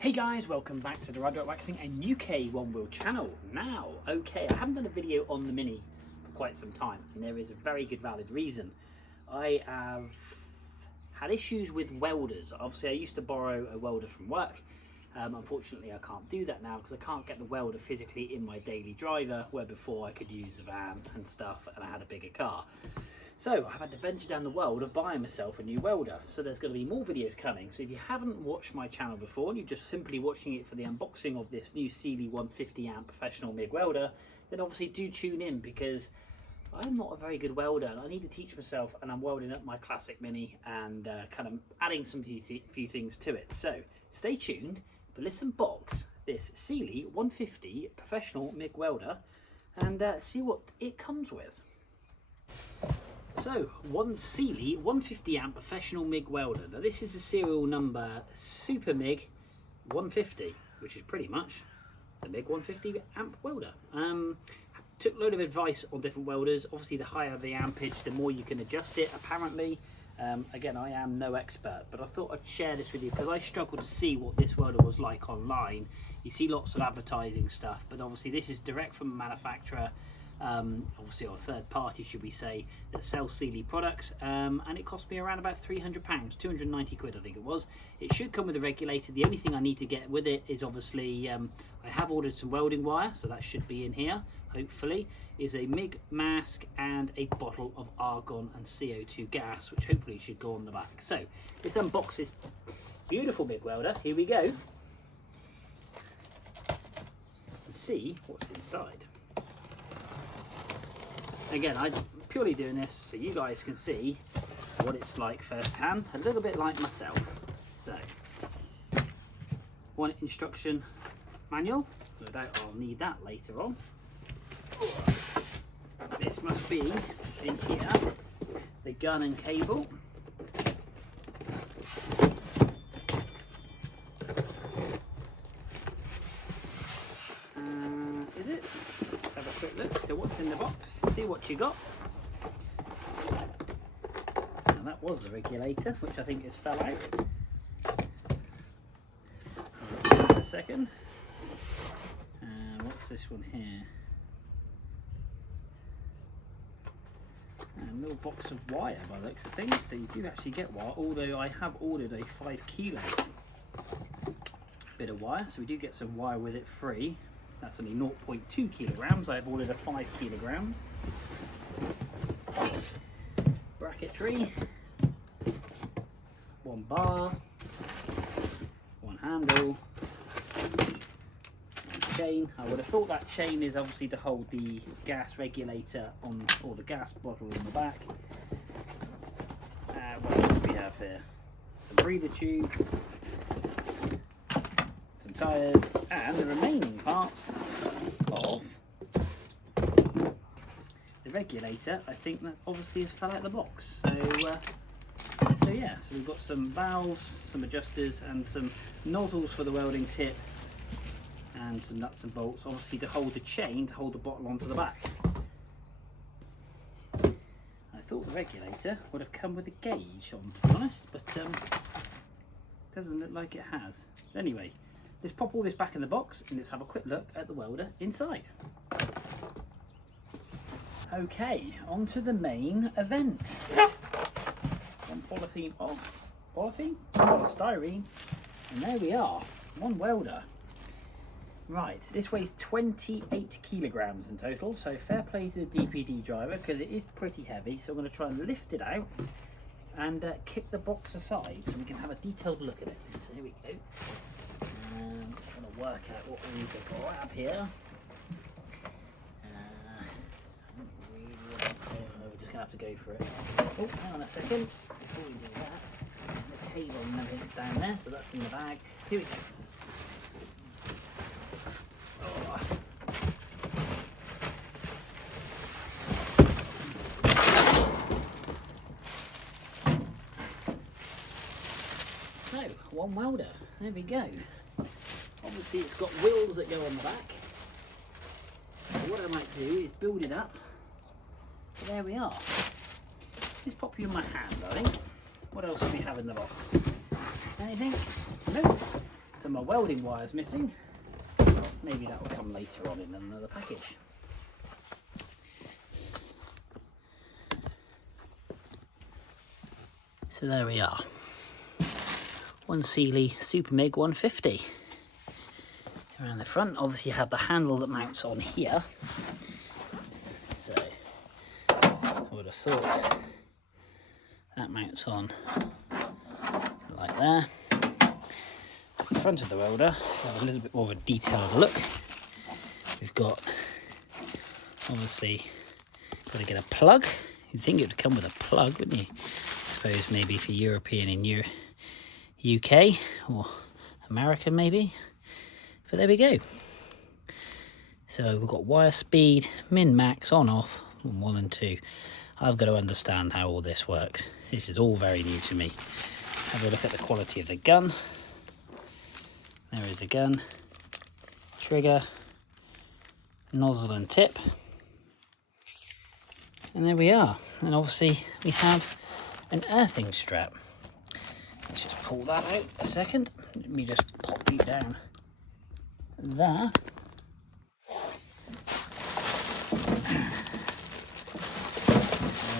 Hey guys, welcome back to the Ride Waxing and UK one wheel channel. Now, okay, I haven't done a video on the Mini for quite some time, and there is a very good valid reason. I have had issues with welders. Obviously, I used to borrow a welder from work. Unfortunately, I can't do that now because I can't get the welder physically in my daily driver, where before I could use a van and stuff, and I had a bigger car. So I've had to venture down the world of buying myself a new welder. So there's going to be more videos coming. So if you haven't watched my channel before and you're just simply watching it for the unboxing of this new SEALEY 150 amp professional MIG welder, then obviously do tune in, because I'm not a very good welder and I need to teach myself, and I'm welding up my classic Mini and kind of adding some few things to it. So stay tuned, but let's unbox this SEALEY 150 professional MIG welder and see what it comes with. So, one SEALEY 150 amp professional MIG welder. Now this is the serial number SUPERMIG 150, which is pretty much the MIG 150 amp welder. Took a load of advice on different welders. Obviously the higher the ampage, the more you can adjust it, apparently. Again, I am no expert, but I thought I'd share this with you because I struggled to see what this welder was like online. You see lots of advertising stuff, but obviously this is direct from a manufacturer. Obviously, or a third party, should we say, that sells SEALEY products, and it cost me around about £300, 290 quid I think it was. It should come with a regulator. The only thing I need to get with it is obviously I have ordered some welding wire, so that should be in here hopefully, is a MIG mask and a bottle of argon and CO2 gas, which hopefully should go on the back. So let's unbox this beautiful MIG welder. Here we go and see what's inside. Again, I'm purely doing this so you guys can see what it's like firsthand, a little bit like myself. So, one instruction manual, no doubt I'll need that later on. This must be in here, the gun and cable. Is it? Let's have a quick look. So what's in the box? See what you got. Now that was the regulator, which I think has fell out. Wait a second. What's this one here? A little box of wire by the looks of things. So you do actually get wire, although I have ordered a 5 kilo bit of wire, so we do get some wire with it free. That's only 0.2 kilograms. I've ordered a 5 kilograms. Bracketry, one bar, one handle, one chain. I would have thought that chain is obviously to hold the gas regulator on, or the gas bottle on the back. What else do we have here? Some breather tube, some tyres, and the remaining parts of the regulator. I think that obviously has fell out of the box. So yeah, so we've got some valves, some adjusters, and some nozzles for the welding tip, and some nuts and bolts, obviously to hold the chain to hold the bottle onto the back. I thought the regulator would have come with a gauge on, to be honest, but doesn't look like it has. Anyway, let's pop all this back in the box and let's have a quick look at the welder inside. Okay, on to the main event. One polythene off, polystyrene, and there we are, one welder. Right, this weighs 28 kilograms in total, so fair play to the DPD driver because it is pretty heavy. So I'm going to try and lift it out and kick the box aside so we can have a detailed look at it. So here we go. I'm just trying to work out what we need to grab here. We're just going to have to go for it. Oh, hang on a second. Before we do that, the cable and everything's down there, so that's in the bag. Here we go. Oh. So, one welder. There we go. Obviously it's got wheels that go on the back. So what I might do is build it up. But there we are. Just pop you in my hand, I think. What else do we have in the box? Anything? Nope. So my welding wire's missing. Maybe that will come later on in another package. So there we are. One SEALEY SUPERMIG 150. Around the front, obviously you have the handle that mounts on here. So I would have thought that mounts on like there. The front of the welder, to have a little bit more of a detailed look. We've got, obviously, got to get a plug. You'd think it would come with a plug, wouldn't you? I suppose maybe for European in UK or American maybe. But there we go. So we've got wire speed, min, max, on, off, 1 and 2. I've got to understand how all this works. This is all very new to me. Have a look at the quality of the gun. There is the gun, trigger, nozzle and tip. And there we are. And obviously we have an earthing strap. Let's just pull that out a second. Let me just pop you down there. There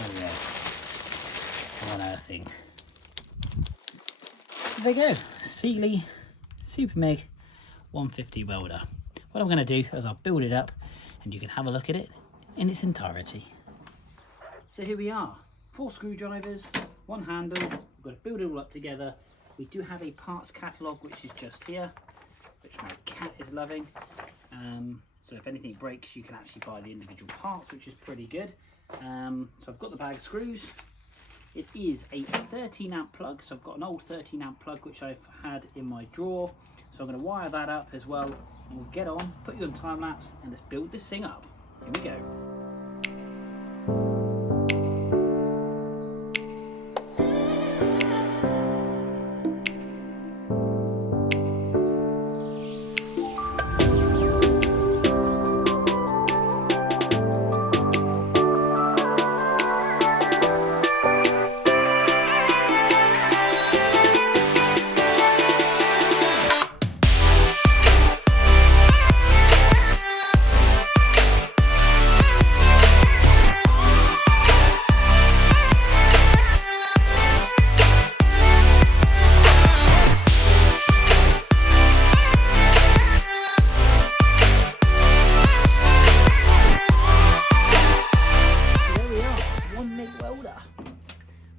we go. One earthing. There we go. SEALEY SUPERMIG 150 welder. What I'm going to do is I'll build it up and you can have a look at it in its entirety. So here we are. 4 screwdrivers, 1 handle. We've got to build it all up together. We do have a parts catalogue which is just here, which my cat is loving. So if anything breaks you can actually buy the individual parts, which is pretty good. So I've got the bag screws. It is a 13 amp plug, so I've got an old 13 amp plug which I've had in my drawer. So I'm going to wire that up as well, and we'll get on, put you on time lapse, and let's build this thing up. Here we go.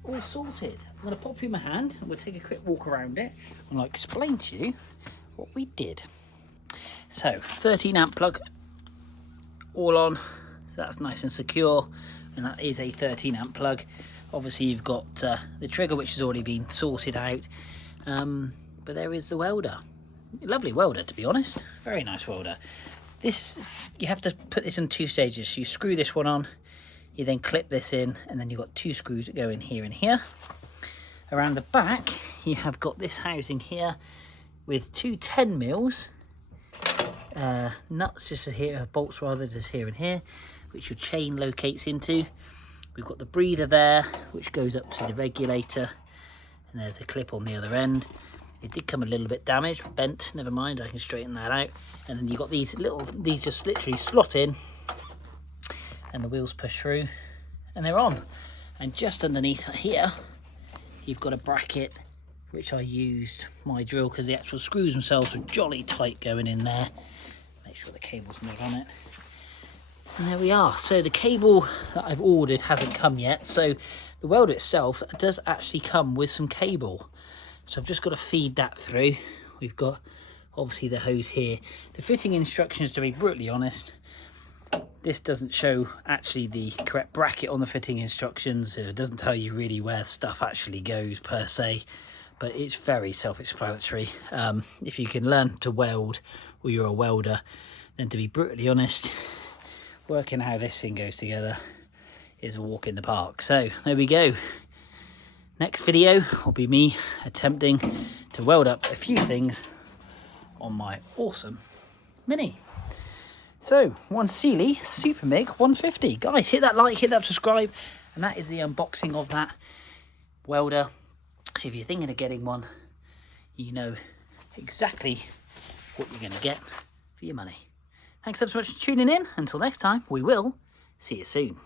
All sorted. I'm going to pop you in my hand and we'll take a quick walk around it and I'll explain to you what we did. So 13 amp plug all on, so that's nice and secure, and that is a 13 amp plug. Obviously you've got the trigger which has already been sorted out, but there is the welder. Lovely welder, to be honest, very nice welder. This, you have to put this in 2 stages. So you screw this one on, you then clip this in, and then you've got 2 screws that go in here and here. Around the back you have got this housing here with 2 10 mils nuts, just here, bolts rather, just here and here, which your chain locates into. We've got the breather there which goes up to the regulator, and there's a clip on the other end. It did come a little bit damaged, bent, never mind, I can straighten that out. And then you've got these these just literally slot in and the wheels push through and they're on. And just underneath here you've got a bracket which I used my drill because the actual screws themselves were jolly tight going in there. Make sure the cable's not on it. And there we are. So the cable that I've ordered hasn't come yet, so the welder itself does actually come with some cable. So I've just got to feed that through. We've got obviously the hose here. The fitting instructions, to be brutally honest, this doesn't show actually the correct bracket on the fitting instructions. It doesn't tell you really where stuff actually goes per se, but it's very self-explanatory. If you can learn to weld, or you're a welder, then to be brutally honest, working how this thing goes together is a walk in the park. So there we go. Next video will be me attempting to weld up a few things on my awesome Mini. So, one SEALEY SUPERMIG 150. Guys, hit that like, hit that subscribe, and that is the unboxing of that welder. So if you're thinking of getting one, you know exactly what you're going to get for your money. Thanks ever so much for tuning in. Until next time, we will see you soon.